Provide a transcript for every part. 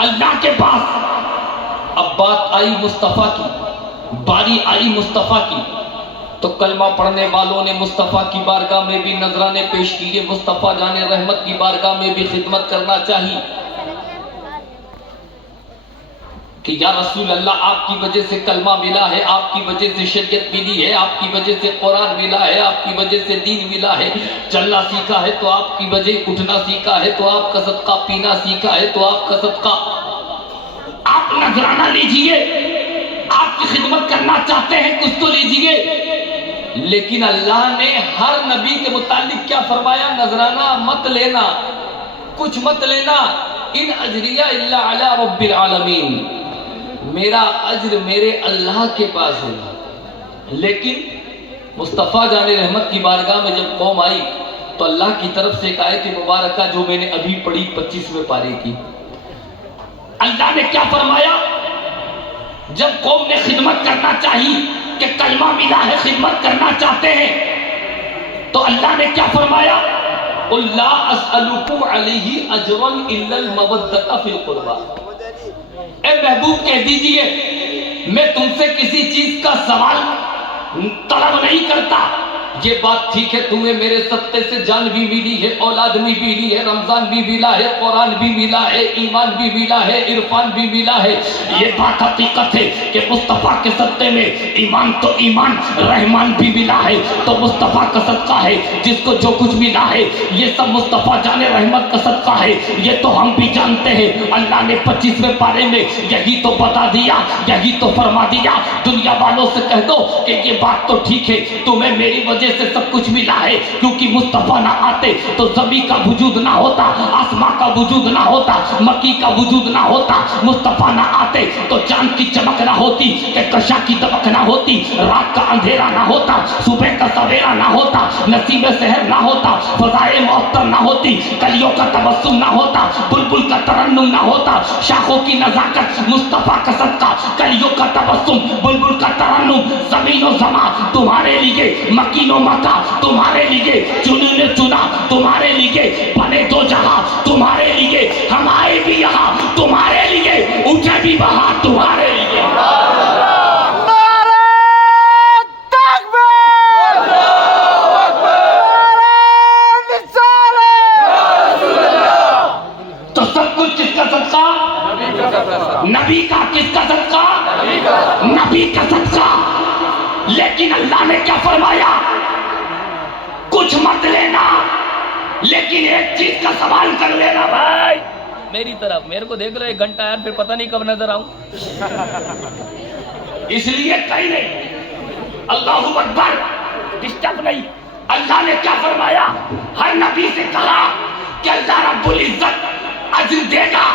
اللہ کے پاس اب بات آئی مصطفیٰ کی، باری آئی مصطفیٰ کی، تو کلمہ پڑھنے والوں نے مصطفیٰ کی بارگاہ میں بھی نذرانے پیش کیے، مصطفیٰ جان رحمت کی بارگاہ میں بھی خدمت کرنا چاہیے کہ یا رسول اللہ آپ کی وجہ سے کلمہ ملا ہے، آپ کی وجہ سے شریعت ملی ہے، آپ کی وجہ سے قرآن ملا ہے، آپ کی وجہ سے دین ملا ہے، چلنا سیکھا ہے تو آپ کی وجہ، اٹھنا سیکھا ہے تو آپ کا صدقہ، پینا سیکھا ہے تو آپ کا صدقہ، آپ نذرانہ لیجئے، آپ کی خدمت کرنا چاہتے ہیں کچھ تو لیجئے۔ لیکن اللہ نے ہر نبی کے متعلق کیا فرمایا؟ نذرانہ مت لینا، کچھ مت لینا، ان اجریہ الا علی رب العالمین، میرا اجر میرے اللہ کے پاس ہے۔ لیکن مصطفیٰ جان رحمت کی بارگاہ میں جب قوم آئی تو اللہ کی طرف سے ایک آیت مبارکہ جو میں نے ابھی پڑھی 25ویں پارے کی، اللہ نے کیا فرمایا؟ جب قوم نے خدمت کرنا چاہی کہ کلمہ ملا ہے، خدمت کرنا چاہتے ہیں، تو اللہ نے کیا فرمایا؟ قُلْ لَا أَسْأَلُكُمْ عَلَيْهِ أَجْرًا إِلَّا الْمَوَدَّةَ فِي الْقُرْبَى، اے محبوب کہہ دیجئے میں تم سے کسی چیز کا سوال طلب نہیں کرتا، یہ بات ٹھیک ہے تمہیں میرے صدقے سے جان بھی ملی ہے، اولاد بھی ملی ہے، رمضان بھی ملا ہے، قرآن بھی ملا ہے، ایمان بھی ملا ہے، عرفان بھی ملا ہے، یہ بات حقیقت ہے کہ مصطفیٰ کے صدقے میں ایمان تو ایمان، رحمان بھی ملا ہے، تو مصطفیٰ کا صدقہ ہے، جس کو جو کچھ ملا ہے یہ سب مصطفیٰ جان رحمت کا صدقہ ہے، یہ تو ہم بھی جانتے ہیں۔ اللہ نے 25ویں پارے میں یہی تو بتا دیا، یہی تو فرما دیا، دنیا والوں سے کہہ دو کہ یہ بات تو ٹھیک ہے تمہیں میری وجہ سے سب کچھ ملا ہے، کیونکہ مصطفیٰ نہ آتے تو زمین کا وجود نہ ہوتا، آسمان کا وجود نہ ہوتا، مکی کا وجود نہ ہوتا، مصطفیٰ نہ آتے تو چاند کی چمک نہ ہوتی، کہکشاں کی دمک نہ ہوتی، رات کا اندھیرا نہ ہوتا، صبح کا سویرا نہ ہوتا، نسیم سحر نہ ہوتا، فضائے معطر نہ ہوتی، کلیوں کا تبسم نہ ہوتا، بلبل کا ترنم نہ ہوتا، شاخوں کی نزاکت مصطفیٰ کا صدقہ، کلیوں کا تبسم، بلبل کا ترنم، زمین و زمان تمہارے لیے، مکین و مکہ تمہارے لیے، چنوں نے چنا تمہارے لیے، بنے دو جہاں تمہارے لیے، ہم آئے بھی یہاں تمہارے لیے، اٹھے بھی وہاں تمہارے لیے۔ تو سب کچھ کس کا صدقہ؟ نبی کا۔ کس کا صدقہ؟ نبی کا صدقہ۔ لیکن اللہ نے کیا فرمایا؟ کچھ مت لینا، لیکن ایک چیز کا سوال کر لینا بھائی، میری طرف میرے کو دیکھ رہے 1 گھنٹہ یار، پھر پتہ نہیں کب نظر آؤں۔ اس لیے کہیں نہیں اللہ اکبر، ڈسٹرب نہیں۔ اللہ نے کیا فرمایا؟ ہر نبی سے کہا کہ اللہ رب العزت اجر دے گا،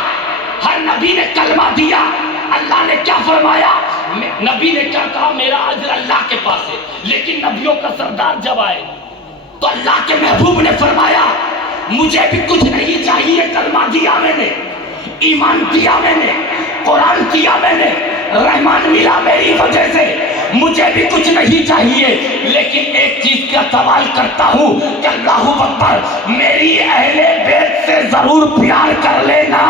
ہر نبی نے کلمہ دیا، اللہ نے کیا فرمایا؟ نبی نے کیا کہا؟ میرا اجر اللہ کے پاس ہے۔ لیکن نبیوں کا سردار جب آئے تو اللہ کے محبوب نے فرمایا مجھے بھی کچھ نہیں چاہیے، کلمہ دیا میں نے، ایمان دیا میں نے، قرآن دیا میں نے، رحمان ملا میری وجہ سے، مجھے بھی کچھ نہیں چاہیے، لیکن ایک چیز کا سوال کرتا ہوں کہ اللہ اکبر، میری اہل بیت سے ضرور پیار کر لینا،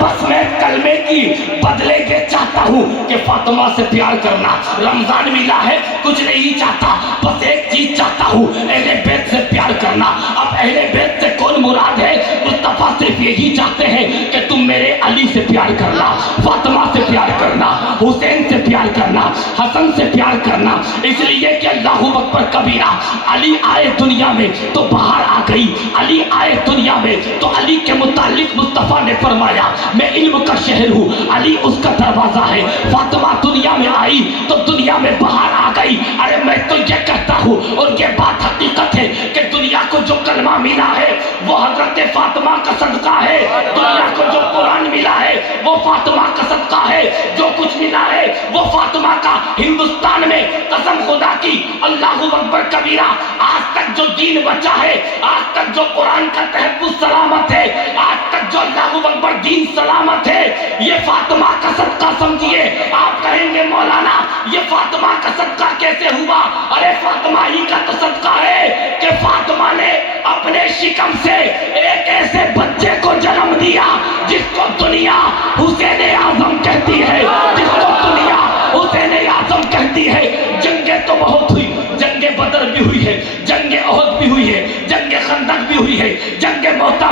بس میں کلمے کی بدلے یہ چاہتا ہوں کہ فاطمہ سے پیار کرنا، رمضان ملا ہے کچھ نہیں چاہتا، بس ایک چیز چاہتا ہوں اہل بیت سے پیار کرنا۔ اب اہل بیت سے کون مراد ہے؟ مصطفیٰ صرف یہی چاہتے ہیں کہ تم میرے علی سے پیار کرنا، فاطمہ سے پیار کرنا، حسین سے پیار کرنا، حسن سے پیار کرنا، اس لیے کہ اللہ اکبر کبیرہ، علی آئے دنیا میں تو باہر آ گئی، علی آئے دنیا میں تو علی کے متعلق مصطفیٰ نے فرمایا میں علم کا شہر ہوں، علی اس کا دروازہ ہے، فاطمہ دنیا میں آئی تو دنیا میں باہر آ گئی۔ ارے میں تو یہ کہتا ہوں اور یہ بات حقیقت ہے کہ دنیا کو جو کلمہ ملا ہے وہ حضرت فاطمہ کا صدقہ ہے، دنیا کو جو قرآن ملا ہے وہ فاطمہ کا صدقہ ہے، جو کچھ ملا ہے وہ فاطمہ کا۔ ہندوستان میں قسم خدا کی، اللہ اکبر کبیرہ، آج تک جو دین بچا ہے، آج تک جو قرآن کا تحفظ سلامت ہے، آج تک جو اللہ اکبر دین سلامت ہے، یہ فاطمہ کا صدقہ سمجھیے۔ آپ کہیں گے مولانا یہ فاطمہ کا صدقہ کیسے ہوا؟ ارے فاطمہ ہی کا تو صدقہ ہے کہ فاطمہ نے اپنے شکم سے ایک ایسے بچے کو جنم دیا جس کو دنیا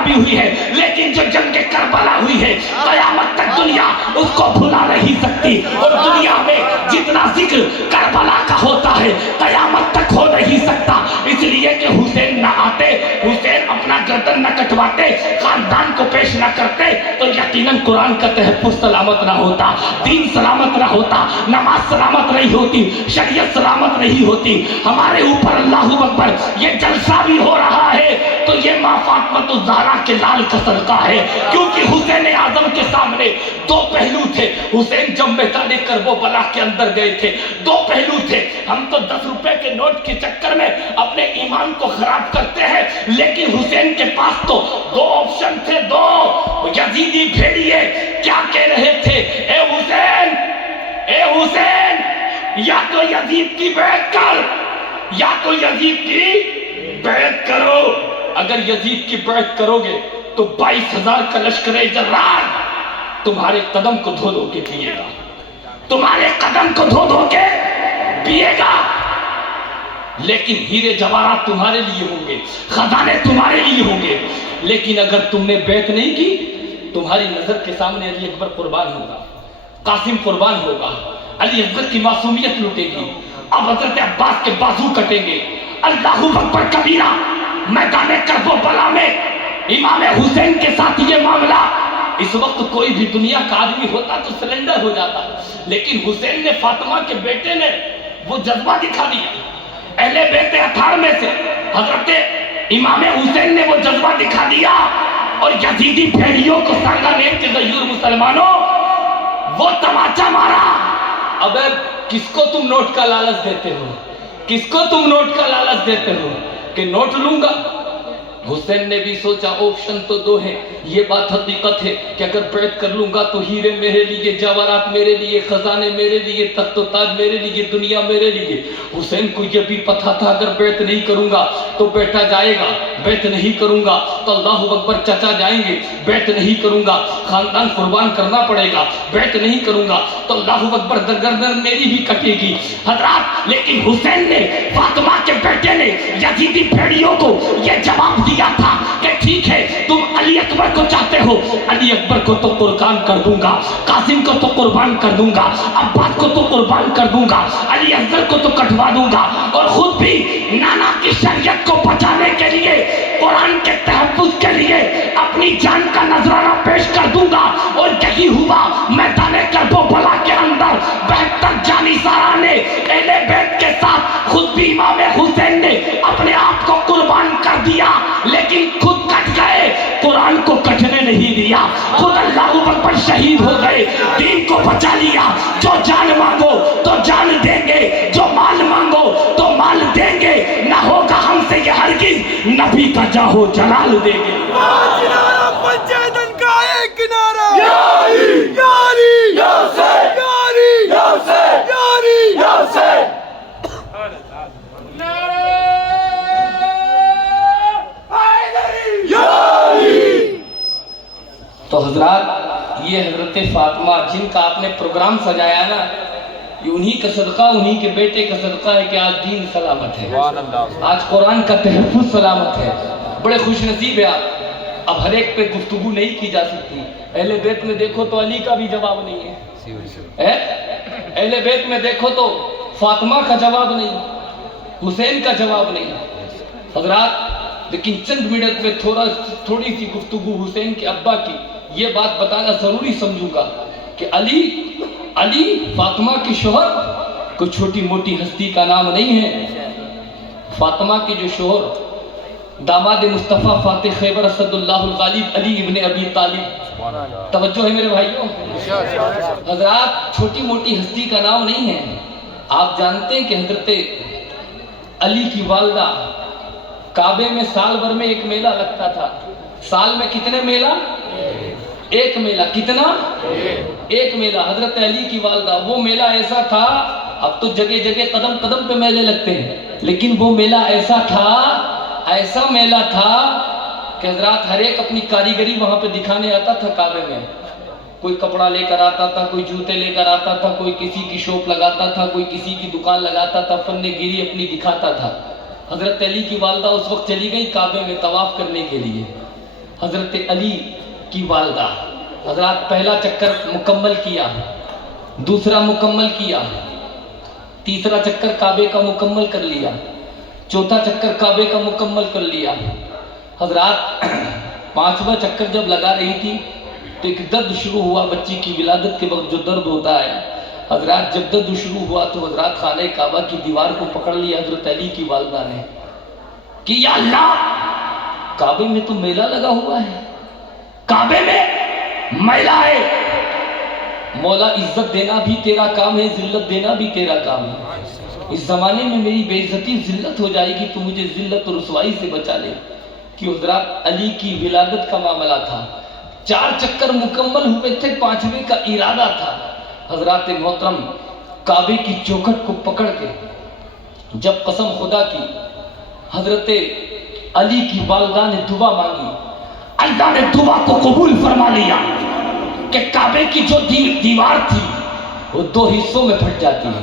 بھی ہوئی ہے، لیکن جو جنگ کربلا ہوئی ہے قیامت تک دنیا اس کو بھلا نہیں سکتی، اور دنیا میں جتنا ذکر کربلا کا ہوتا ہے قیامت تک ہو نہیں سکتا، اس لیے کہ حسین نہ آتے، حسین اپنا گردن نہ کٹواتے، خاندان کو پیش نہ کرتے تو یقیناً قرآن کا تحفظ سلامت نہ ہوتا، دین سلامت نہ ہوتا، نماز سلامت نہیں ہوتی، شریعت سلامت نہیں ہوتی۔ ہمارے اوپر اللہ اکبر یہ جلسہ بھی ہو رہا ہے تو یہ ماں فاطمہ الزہرا کے لال کا صدقہ ہے، کیونکہ حسین اعظم کے سامنے دو پہلو تھے۔ حسین جب میدان کربلا کے اندر گئے تھے دو پہلو تھے۔ ہم تو 10 روپے کے نوٹ کے چکر میں اپنے ایمان کو خراب کرتے ہیں، لیکن حسین کے پاس تو دو آپشن تھے، دو۔ یزیدی بھیڑیے کیا کہہ رہے تھے؟ اے حسین، اے حسین، یا تو یزید کی بیعت کر یا تو یزید کی بیعت کرو۔ اگر یزید کی بیعت کرو گے تو 22,000 کا لشکر جرار تمہارے قدم کو دھو دھو کے پیے گا، تمہارے قدم کو دھو دھو کے پیے گا، لیکن ہیرے جواہرات تمہارے لیے ہوں گے، خزانے تمہارے لیے ہوں گے۔ لیکن اگر تم نے بیعت نہیں کی، تمہاری نظر کے سامنے علی اکبر قربان ہوگا، قاسم قربان ہوگا، علی اکبر کی معصومیت لٹے گی، اب حضرت عباس کے بازو کٹیں گے۔ اللہ اکبر کبیرہ۔ میدان کربلا میں امام حسین کے ساتھ یہ معاملہ، اس وقت کوئی بھی دنیا کا آدمی ہوتا تو سرنڈر ہو جاتا، لیکن حسین نے، فاطمہ کے بیٹے نے وہ جذبہ دکھا دیا۔ اہل بیت اطہار میں سے حضرت امام حسین نے وہ جذبہ دکھا دیا، اور یزیدی بھیڑیوں کو سانگانے کے غیور مسلمانوں وہ تماچا مارا۔ اب کس کو تم نوٹ کا لالچ دیتے ہو؟ کس کو تم نوٹ کا لالچ دیتے ہو کہ نوٹ لوں گا؟ حسین نے بھی سوچا آپشن تو دو ہیں، یہ بات حقیقت ہے کہ اگر بیعت کر لوں گا تو ہیرے میرے لیے، جواہرات میرے لیے، خزانے میرے لیے، تخت و تاج میرے لیے، دنیا میرے لیے۔ حسین کو یہ بھی پتہ تھا اگر بیعت نہیں کروں گا تو بیٹا جائے گا، بیعت نہیں کروں گا تو اللہ اکبر چچا جائیں گے، بیعت نہیں کروں گا خاندان قربان کرنا پڑے گا، بیعت نہیں کروں گا تو اللہ اکبر گردن میری بھی کٹے گی حضرات۔ لیکن حسین نے، فاطمہ کے بیٹے نے یزیدی بھیڑیوں کو یہ جواب دیا تھا کہ ٹھیک ہے تم علی اکبر کو چاہتے ہو، علی اکبر کو تو قربان کر دوں گا، قاسم کو تو قربان کر دوں گا، عباس کو تو قربان کر دوں گا، علی اکبر کو تو کٹوا دوں گا، اور خود بھی نانا کی شریعت کو بچانے کے لیے، قرآن کے تحفظ کے لیے اپنی جان کا نذرانہ پیش کر دوں گا۔ اور یہی ہوا میدان کربلا کے اندر 72 جانثارانِ اہل بیت کے ساتھ خود بھی امام حسین نے اپنے آپ کو قربان کر دیا، لیکن خود کٹ گئے، قرآن کو کٹنے نہیں دیا، خود اللہ اکبر شہید ہو گئے، دین کو بچا لیا۔ جو جان مانگو تو جان دیں گے، جو مال مانگو تو مال دیں گے، نہ ہوگا ہم سے یہ ہرگز نبی کا جاہو جلال دیں گے۔ پنچایتن کا ایک نعرہ، یا علی، یا علی، یا حسین، یا علی، یا حسین، یا علی، یا حسین۔ تو حضرات، یہ حضرت فاطمہ جن کا آپ نے پروگرام سجایا نا، یہ انہی کا صدقہ، انہی کے بیٹے کا صدقہ ہے کہ آج دین سلامت ہے، آج قرآن کا تحفظ سلامت ہے۔ بڑے خوش نصیب ہے آپ۔ اب ہر ایک پہ گفتگو نہیں کی جا سکتی۔ اہل بیت میں دیکھو تو علی کا بھی جواب نہیں ہے، اہل بیت میں دیکھو تو فاطمہ کا جواب نہیں، حسین کا جواب نہیں۔ حضرات، لیکن چند منٹ میں تھوڑی سی گفتگو حسین کے ابا کی یہ بات بتانا ضروری سمجھوں گا کہ علی فاطمہ کی شوہر کوئی چھوٹی موٹی ہستی کا نام نہیں ہے۔ فاطمہ کے جو شوہر داماد مصطفیٰ فاتح خیبر اسد اللہ الغالب علی ابن ابی طالب، توجہ ہے میرے بھائیوں، حضرات چھوٹی موٹی ہستی کا نام نہیں ہے۔ آپ جانتے ہیں کہ حضرت علی کی والدہ، کعبے میں سال بھر میں ایک میلہ لگتا تھا، سال میں کتنے میلہ؟ ایک میلہ۔ کتنا؟ ایک میلہ۔ حضرت علی کی والدہ، وہ میلہ ایسا تھا، اب تو جگہ جگہ قدم قدم پہ میلے لگتے ہیں، لیکن وہ میلہ ایسا تھا، ایسا میلہ تھا کہ حضرات ہر ایک اپنی کاریگری وہاں پہ دکھانے آتا تھا کعبے میں۔ کوئی کپڑا لے کر آتا تھا، کوئی جوتے لے کر آتا تھا، کوئی کسی کی شاپ لگاتا تھا، کوئی کسی کی دکان لگاتا تھا، فن گیری اپنی دکھاتا تھا۔ حضرت علی کی والدہ اس وقت چلی گئی کعبے میں طواف کرنے کے لیے۔ حضرت علی کی والدہ. حضرات پہلا چکر مکمل کیا, دوسرا مکمل کیا, تیسرا چکر کعبے کا مکمل کر لیا, چوتھا چکر کعبے کا مکمل کر لیا. حضرات پانچواں چکر جب لگا رہی تھی تو ایک درد شروع ہوا, بچی کی ولادت کے وقت جو درد ہوتا ہے. حضرات جب درد شروع ہوا تو حضرات خانہ کعبہ کی دیوار کو پکڑ لیا حضرت علی کی والدہ نے کہ یا اللہ, کعبے میں تو میلہ لگا ہوا ہے, کعبے میں میلہ ہے. مولا عزت دینا بھی تیرا کام ہے, ذلت دینا بھی تیرا کام ہے. اس زمانے میں میری بے عزتی ذلت ہو جائے گی تو مجھے ذلت اور رسوائی سے بچا لے. کہ حضرات علی کی ولادت کا معاملہ تھا, 4 چکر مکمل ہوئے تھے, 5ویں کا ارادہ تھا. حضرات محترم کعبے کی چوکھٹ کو پکڑ کے جب قسم خدا کی حضرت علی کی والدہ نے دعا مانگی, اللہ نے دعا کو قبول فرما لیا کہ کعبے کی جو دیوار تھی وہ 2 حصوں میں پھٹ جاتی ہے,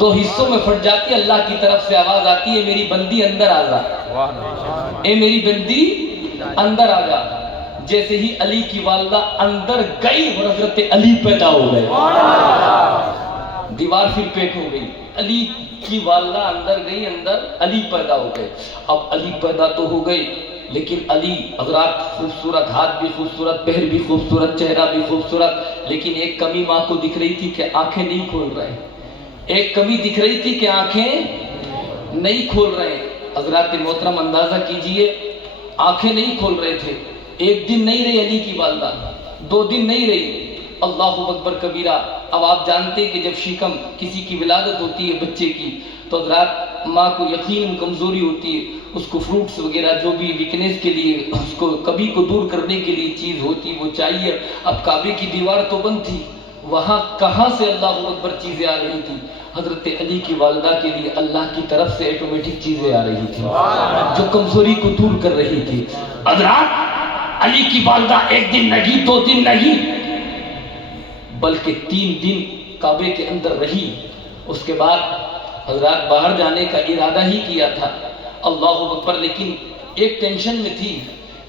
2 حصوں میں پھٹ جاتی ہے. اللہ کی طرف سے آواز آتی ہے میری بندی اندر آ جا, اے میری بندی اندر آ جا. جیسے ہی علی کی والدہ اندر گئی اور حضرت علی پیدا ہو گئے, دیوار پھر پیٹ ہو گئی. علی کی والدہ اندر گئی, اندر علی پیدا ہو گئے. اب علی پیدا تو ہو گئے لیکن علی حضرات خوبصورت, ہاتھ بھی خوبصورت, پیر بھی خوبصورت, چہرہ بھی خوبصورت. لیکن ایک کمی ماں کو دکھ رہی تھی کہ آنکھیں نہیں کھول رہے, ایک کمی دکھ رہی تھی کہ آنکھیں نہیں کھول رہے. حضرات محترم اندازہ کیجئے, آنکھیں نہیں کھول رہے تھے. ایک دن نہیں رہی علی کی والدہ, 2 دن نہیں رہی. اللہ اکبر کبیرہ. اب آپ جانتے ہیں کہ جب شکم کسی کی ولادت ہوتی ہے بچے کی تو حضرات ماں کو یقین کمزوری ہوتی ہے, اس کو فروٹس وغیرہ جو بھی ویکنیس کے لیے, اس کو کبھی کو دور کرنے کے لیے چیز ہوتی وہ چاہیے. اب کعبے کی دیوار تو بند تھی, وہاں کہاں سے اللہ اکبر چیزیں آ رہی تھی؟ حضرت علی کی والدہ کے لیے اللہ کی طرف سے آٹومیٹک چیزیں آ رہی تھی جو کمزوری کو دور کر رہی تھی. حضرات علی کی والدہ 1 دن نہیں, 2 دن نہیں, بلکہ 3 دن کعبے کے اندر رہی. اس کے بعد حضرات باہر جانے کا ارادہ ہی کیا تھا, اللہ اکبر. لیکن ایک ٹینشن میں تھی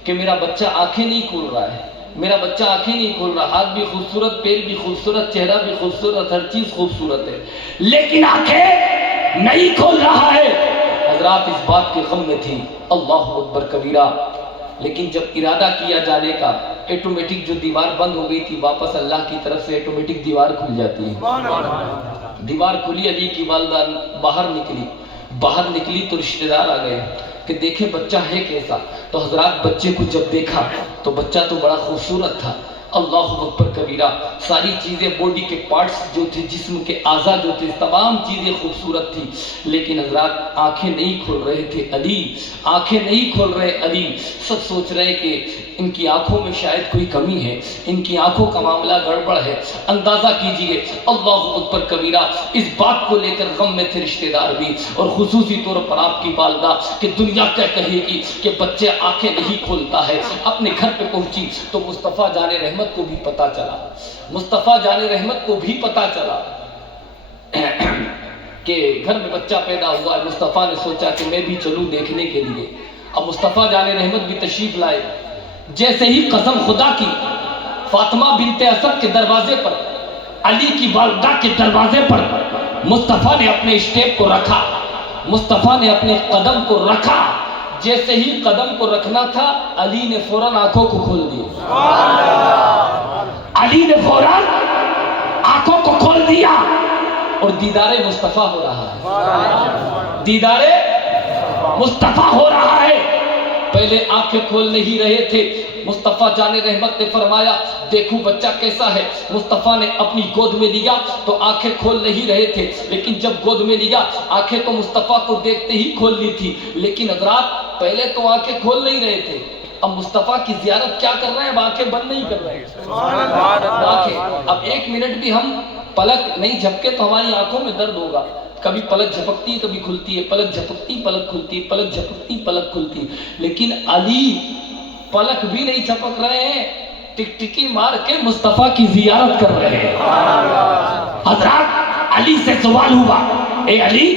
کہ میرا بچہ آنکھیں نہیں کھول رہا ہے, میرا بچہ آنکھیں نہیں کھول رہا. ہاتھ بھی خوبصورت, پیر بھی خوبصورت, چہرہ بھی خوبصورت, ہر چیز خوبصورت ہے, لیکن آنکھیں نہیں کھول رہا ہے. حضرات اس بات کے غم میں تھی, اللہ اکبر کبیرہ. لیکن جب ارادہ کیا جانے کا, آٹومیٹک جو دیوار بند ہو گئی تھی واپس اللہ کی طرف سے آٹومیٹک دیوار کھل جاتی ہے. دیوار کھلی, علی کی والدہ باہر نکلی تو رشتہ دار آ گئے کہ دیکھیں بچہ ہے کیسا. تو حضرات بچے کو جب دیکھا تو بچہ تو بڑا خوبصورت تھا, اللہ اکبر کبیرہ. ساری چیزیں, باڈی کے پارٹس جو تھے, جسم کے اعضاء جو تھے, تمام چیزیں خوبصورت تھی. لیکن حضرات آنکھیں نہیں کھول رہے تھے علی, آنکھیں نہیں کھول رہے علی. سب سوچ رہے کہ ان کی آنکھوں میں شاید کوئی کمی ہے, ان کی آنکھوں کا معاملہ گڑبڑ ہے. اندازہ کیجئے اللہ اکبر کبیرہ. اس بات کو لے کر غم میں تھے رشتہ دار بھی, اور خصوصی طور پر آپ کی والدہ کہ دنیا کیا کہے گی کہ بچے آنکھیں نہیں کھولتا ہے. اپنے گھر پہ پہنچی تو مصطفیٰ جان رحمت کو بھی پتا چلا, مصطفیٰ جان رحمت کو بھی پتا چلا کہ گھر میں بچہ پیدا ہوا ہے. مصطفیٰ نے سوچا کہ میں بھی چلوں دیکھنے کے لیے. اب مصطفیٰ جان رحمت بھی تشریف لائے. جیسے ہی قسم خدا کی فاطمہ بنت اسد کے دروازے پر, علی کی والدہ کے دروازے پر مصطفیٰ نے اپنے اسٹیپ کو رکھا, مصطفیٰ نے اپنے قدم کو رکھا. جیسے ہی قدم کو رکھنا تھا علی نے فوراً آنکھوں کو کھول دیا, علی نے فوراً آنکھوں کو کھول دیا اور دیدار مصطفیٰ ہو رہا ہے, دیدار مصطفیٰ ہو رہا ہے. پہلے آنکھیں کھول نہیں رہے تھے. مصطفیٰ جان رحمت نے فرمایا دیکھو بچہ کیسا ہے. مصطفیٰ نے اپنی گود میں لیا تو آنکھیں کھول نہیں رہے تھے, لیکن جب گود میں لیا آنکھیں تو مصطفیٰ کو دیکھتے ہی کھول لی تھی. لیکن حضرات پہلے تو آنکھیں کھول نہیں رہے تھے, اب مصطفیٰ کی زیارت کیا کر رہے ہیں, اب آنکھیں بند نہیں کر رہے ہیں. آنکھیں اب 1 منٹ بھی ہم پلک نہیں جھپکے تو ہماری آنکھوں میں درد ہوگا. کبھی پلک جھپکتی ہے, کبھی کھلتی ہے, پلک جھپکتی, پلک کھلتی, پلک جھپکتی, پلک کھلتی. لیکن علی پلک بھی نہیں جھپک رہے ہیں, ٹک ٹکی مار کے مصطفیٰ کی زیارت کر رہے ہیں. حضرات علی سے سوال ہوا, اے علی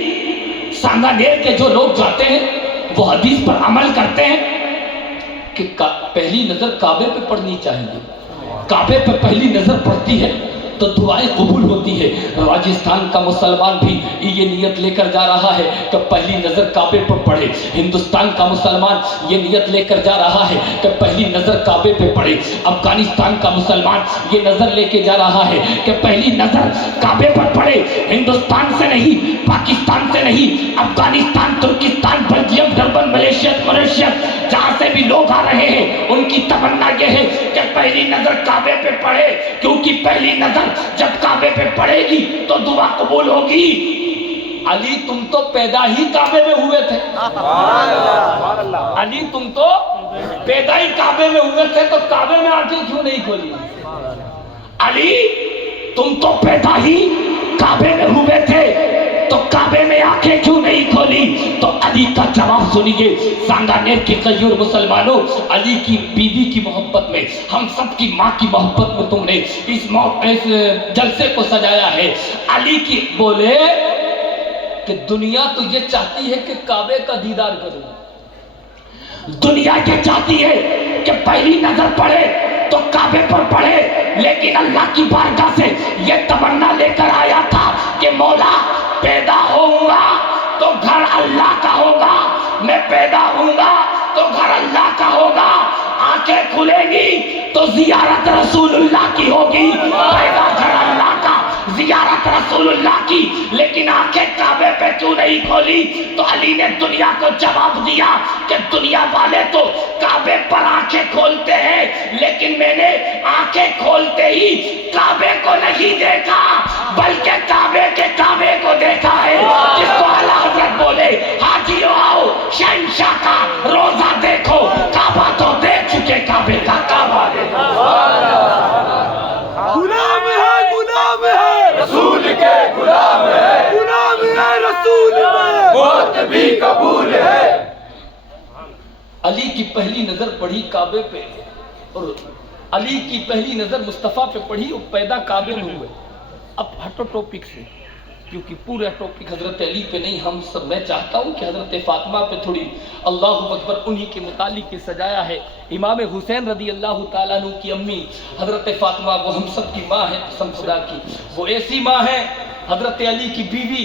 سانگا ڈیر کے جو لوگ جاتے ہیں وہ حدیث پر عمل کرتے ہیں کہ پہلی نظر کعبے پہ پڑنی چاہیے. کعبے پہ پہلی نظر پڑتی ہے تو دعائیں قبول ہوتی ہے. راجستھان کا مسلمان بھی یہ نیت لے کر جا رہا ہے کہ پہلی نظر کعبے پر پڑے. ہندوستان کا مسلمان یہ نیت لے کر جا رہا ہے کہ پہلی نظر کعبے پہ پڑے. افغانستان کا مسلمان یہ نظر لے کے جا رہا ہے کہ پہلی نظر کعبے پر پڑے. ہندوستان سے نہیں, پاکستان سے نہیں, Afghanistan, Turkestan, Belgium, Durban, malicious, جہاں سے بھی لوگ آ رہے ہیں ان کی تمنا یہ ہے کہ پہلی نظر کعبے پہ پڑے, کیونکہ پہلی نظر جب کعبے پہ پڑے گی تو دعا قبول ہوگی. علی تم تو پیدا ہی کعبے میں ہوئے تھے. علی تم تو پیدا ہی کعبے میں ہوئے تھے تو کعبے میں آنکھیں کیوں نہیں کھولی؟ علی تم تو پیدا ہی کعبے میں ہوئے تھے تو کعبے میں آنکھیں کیوں نہیں کھولی؟ تو علی کا جواب سنیے. سانگانیر کے غیور مسلمانوں, علی کی بیوی کی محبت میں, ہم سب کی ماں کی محبت میں تم نے اس جلسے کو سجایا ہے. علی کی بولے کہ دنیا تو یہ چاہتی ہے کہ کعبے کا دیدار کروں, دنیا یہ چاہتی ہے کہ پہلی نظر پڑے تو کعبے پر پڑے, لیکن اللہ کی بارگاہ سے یہ تمنا لے کر آیا تھا کہ مولا پیدا ہوں گا تو گھر اللہ کا ہوگا, میں پیدا ہوں گا تو گھر اللہ کا ہوگا, آنکھیں کھلے گی تو زیارت رسول اللہ کی ہوگی, پیدا گھر اللہ کا, زیارت رسول اللہ کی, لیکن آنکھیں کعبے پہ کیوں نہیں کھولی؟ تو علی نے دنیا کو جواب دیا کہ دنیا والے تو کعبے پر آنکھیں کھولتے ہیں, لیکن میں نے آنکھیں کھولتے ہی کعبے کو نہیں دیکھا بلکہ کعبے کے کعبے کو دیکھا ہے, جس کو اعلیٰ حضرت بولے حاجیو آؤ شہنشاہ کا روزہ دیکھو, کعبہ تو دیکھ چکے, کعبے کا کعبہ دیکھو. غلام ہے رسول کے غلام ہے, غلام ہے رسول میں, موت بھی قبول ہے. علی کی پہلی نظر پڑھی کعبے پہ, اور علی کی پہلی نظر مصطفیٰ پہ پڑھی, اور پیدا کعبے میں ہوئے. اب ہٹو ٹاپک سے, کیونکہ پورا ٹاپک حضرت علی پہ نہیں, ہم سب, میں چاہتا ہوں کہ حضرت فاطمہ پہ تھوڑی اللہ اکبر انہی کے متعلق سجایا ہے. امام حسین رضی اللہ تعالیٰ عنہ کی امی حضرت فاطمہ, وہ ہم سب کی ماں ہے قسم خدا کی, وہ ایسی ماں ہے حضرت علی کی بیوی,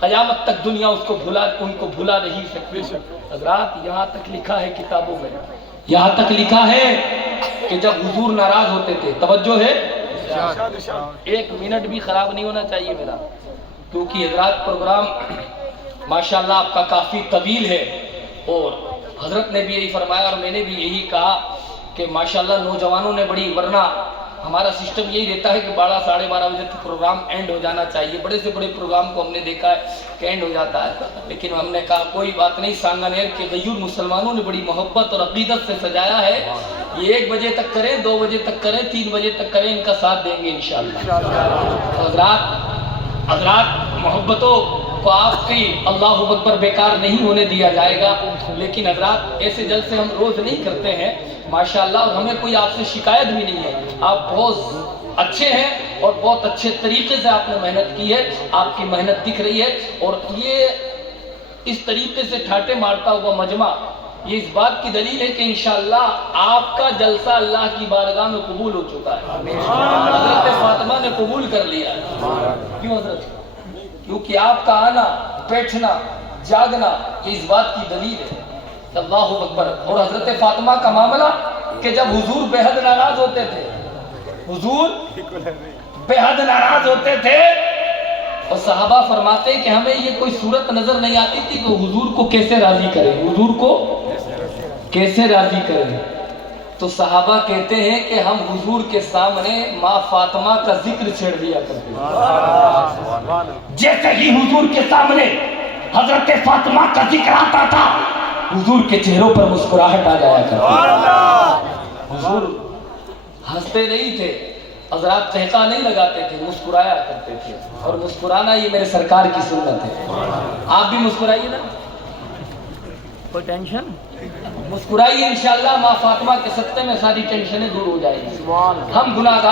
قیامت تک دنیا ان کو بھلا نہیں سکتی. حضرات یہاں تک لکھا ہے کتابوں میں, یہاں تک لکھا ہے کہ جب حضور ناراض ہوتے تھے, توجہ ہے, ایک منٹ بھی خراب نہیں ہونا چاہیے میرا, کیونکہ حضرات پروگرام ماشاءاللہ آپ کا کافی طویل ہے, اور حضرت نے بھی یہی فرمایا اور میں نے بھی یہی کہا کہ ماشاءاللہ نوجوانوں نے بڑی, ورنہ ہمارا سسٹم یہی رہتا ہے کہ 12 ساڑھے 12 بجے تک پروگرام اینڈ ہو جانا چاہیے. بڑے سے بڑے پروگرام کو ہم نے دیکھا ہے کہ اینڈ ہو جاتا ہے, لیکن ہم نے کہا کوئی بات نہیں, سانگانیر کے غیور مسلمانوں نے بڑی محبت اور عقیدت سے سجایا ہے, یہ 1 بجے تک کریں, 2 بجے تک کریں, 3 بجے تک کریں, ان کا ساتھ دیں گے انشاءاللہ. حضرات محبتوں کو آپ کی اللہ اکبر بیکار نہیں ہونے دیا جائے گا, لیکن حضرات ایسے جلسے ہم روز نہیں کرتے ہیں ماشاءاللہ, اور ہمیں کوئی آپ سے شکایت بھی نہیں ہے. آپ بہت اچھے ہیں اور بہت اچھے طریقے سے آپ نے محنت کی ہے, آپ کی محنت دکھ رہی ہے, اور یہ اس طریقے سے ٹھاٹے مارتا ہوا مجمع, یہ اس بات کی دلیل ہے کہ انشاءاللہ آپ کا جلسہ اللہ کی بارگاہ میں قبول ہو چکا ہے. حضرت فاطمہ نے قبول کر لیا ہے. کیوں حضرت؟ کیونکہ آپ کا آنا, بیٹھنا, جاگنا یہ اس بات کی دلیل ہے. اللہ اکبر. اور حضرت فاطمہ کا معاملہ کہ جب حضور بے حد ناراض ہوتے تھے, حضور بے حد ناراض ہوتے تھے, اور صحابہ فرماتے ہیں کہ ہمیں یہ کوئی صورت نظر نہیں آتی تھی کہ حضور کو کیسے راضی کریں, حضور کو کیسے راضی کریں. تو صحابہ کہتے ہیں کہ ہم حضور کے سامنے ماں فاطمہ کا ذکر چھیڑ دیا کرتے ہیں. جیسے ہی حضور کے سامنے حضرت فاطمہ کا ذکر آتا تھا, حضور کے چہروں پر مسکراہٹ آ جایا کرتی. حضور ہنستے نہیں تھے, حضرات چہکا نہیں لگاتے تھے, مسکرایا کرتے تھے, اور مسکرانا یہ میرے سرکار کی سنت ہے. آپ بھی مسکرائیے نا, کوئی ٹینشن, مسکرائیے, انشاءاللہ ماں فاطمہ کے صدقے میں ساری ٹینشنیں دور ہو جائیں گی. ہم گناہگار